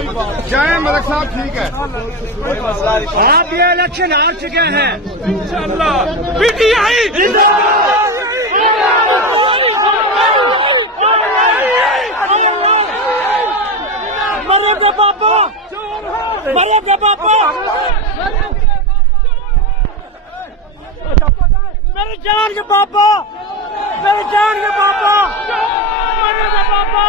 जय मलिक साहब ठीक है। आप ये इलेक्शन हार चुके हैं। इंशाअल्लाह पीटीआई मरे के पापा, मरे के पापा, मेरे जान के पापा, मेरे जान के पापा, मरे के पापा।